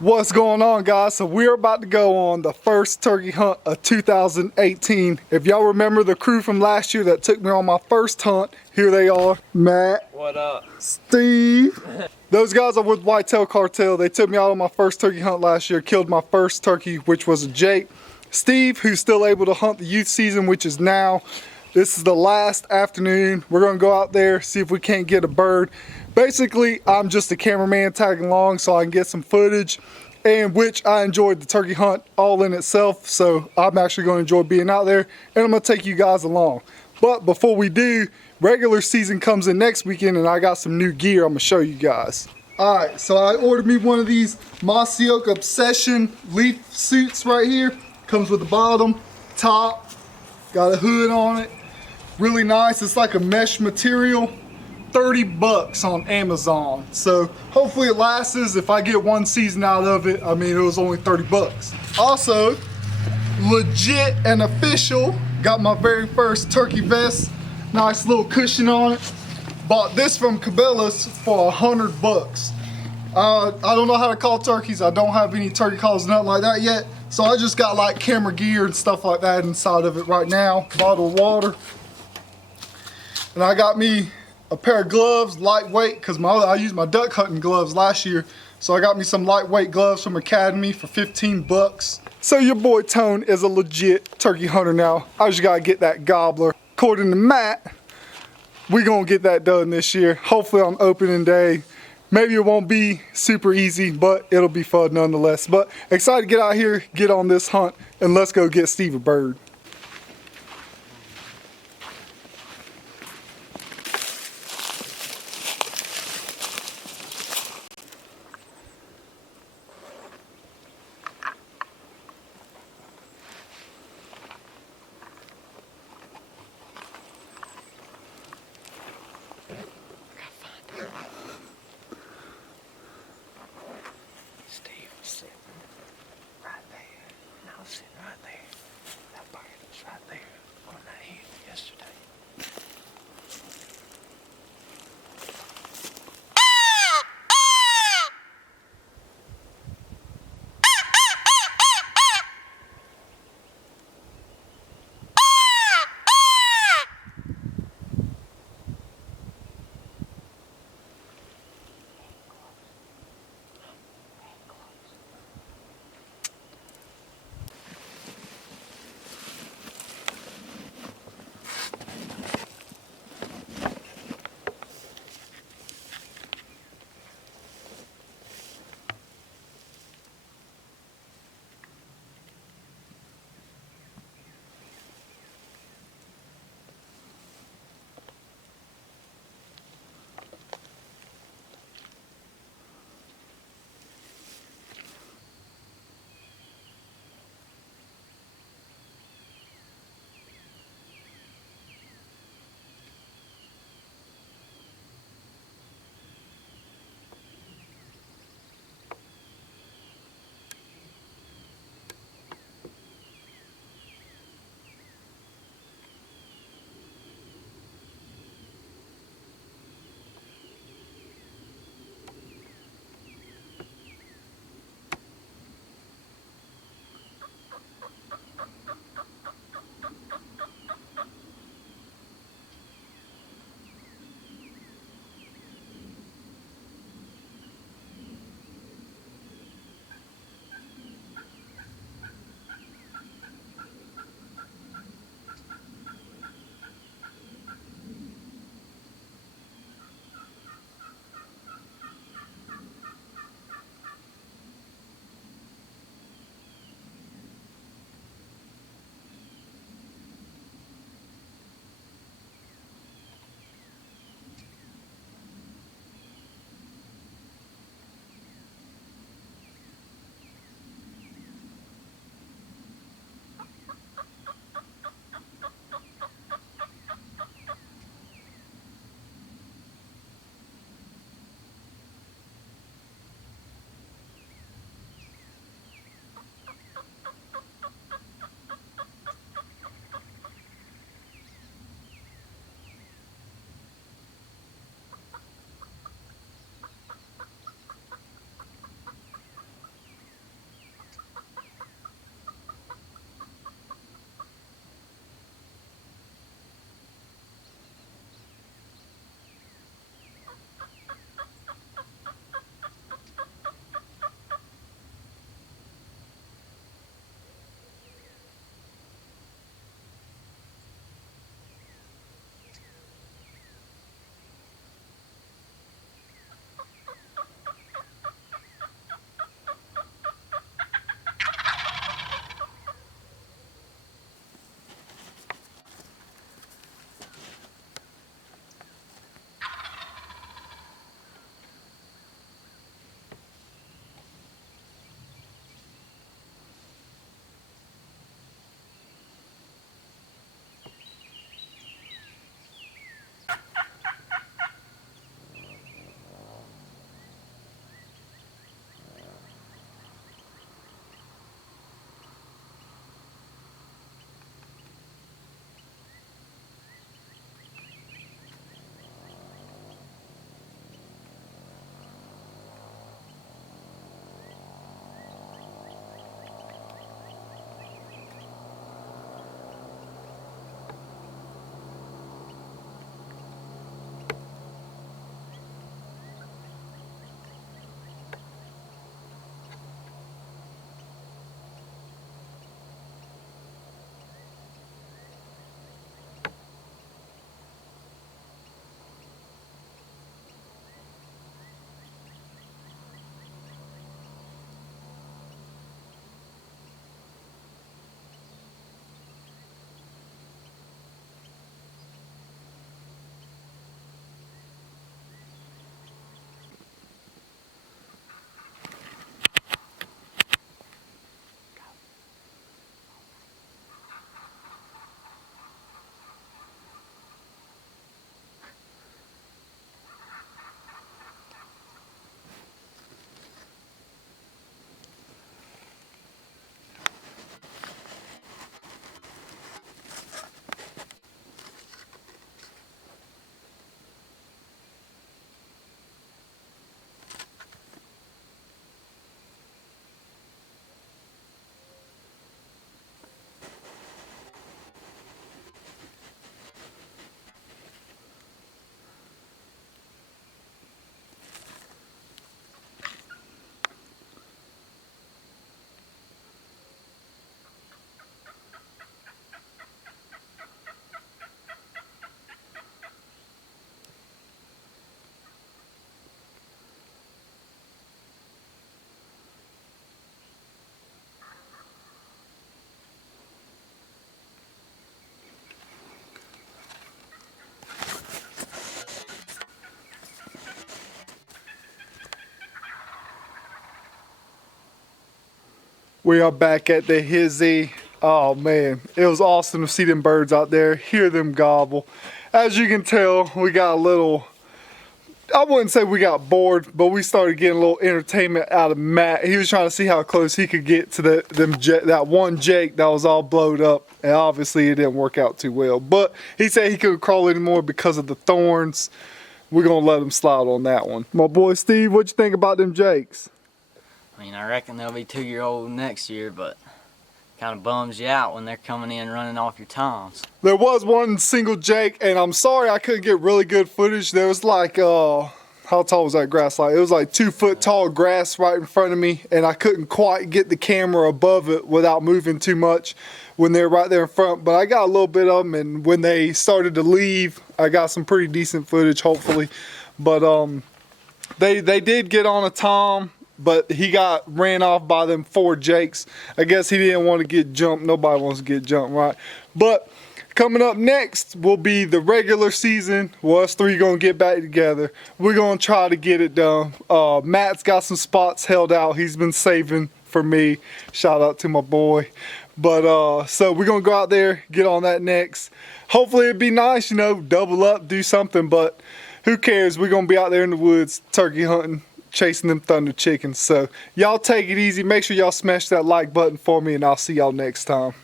What's going on, guys? So we're about to go on the first turkey hunt of 2018. If y'all remember the crew from last year that took me on my first hunt, here they are. Matt. What up? Steve. Those guys are with Whitetail Cartel. They took me out on my first turkey hunt last year, killed my first turkey, which was a Jake. Steve, who's still able to hunt the youth season, which is now. This is the last afternoon. We're gonna go out there, see if we can't get a bird. Basically, I'm just a cameraman tagging along so I can get some footage, and which I enjoyed the turkey hunt all in itself. So I'm actually gonna enjoy being out there, and I'm gonna take you guys along. But before we do, regular season comes in next weekend, and I got some new gear I'm gonna show you guys. All right, so I ordered me one of these Mossy Oak Obsession leaf suits right here. Comes with the bottom, top, got a hood on it. Really nice. It's like a mesh material. 30 bucks on Amazon. So hopefully it lasts. If I get one season out of it, I mean, it was only 30 bucks. Also, legit and official, got my very first turkey vest. Nice little cushion on it. Bought this from Cabela's for 100 bucks. I don't know how to call turkeys. I don't have any turkey calls, nothing like that yet. So I just got like camera gear and stuff like that inside of it right now. Bottle of water. And I got me a pair of gloves, lightweight, because I used my duck hunting gloves last year. So I got me some lightweight gloves from Academy for 15 bucks. So your boy Tone is a legit turkey hunter now. I just gotta get that gobbler. According to Matt, we gonna get that done this year. Hopefully on opening day. Maybe it won't be super easy, but it'll be fun nonetheless. But excited to get out here, get on this hunt, and let's go get Steve a bird. Steve was sitting right there, and I was sitting right there. That bird We are back at the hizzy. Oh man, it was awesome to see them birds out there, hear them gobble. As you can tell, we got a little, I wouldn't say we got bored, but we started getting a little entertainment out of Matt. He was trying to see how close he could get to that one Jake that was all blowed up. And obviously it didn't work out too well. But he said he couldn't crawl anymore because of the thorns. We're gonna let him slide on that one. My boy Steve, what you think about them Jakes? I mean, I reckon they'll be 2-year-old next year, but kind of bums you out when they're coming in running off your toms. There was one single Jake, and I'm sorry I couldn't get really good footage. There was like, how tall was that grass? Like, it was like 2 foot tall grass right in front of me, and I couldn't quite get the camera above it without moving too much when they're right there in front. But I got a little bit of them, and when they started to leave, I got some pretty decent footage, hopefully. But they did get on a tom, but he got ran off by them 4 Jakes. I guess he didn't want to get jumped. Nobody wants to get jumped, right? But coming up next will be the regular season. Well, us 3 gonna get back together. We're gonna try to get it done. Matt's got some spots held out. He's been saving for me. Shout out to my boy. But so we're gonna go out there, get on that next. Hopefully it'd be nice, you know, double up, do something, but who cares? We're gonna be out there in the woods turkey hunting, chasing them thunder chickens. So y'all take it easy. Make sure y'all smash that like button for me, and I'll see y'all next time.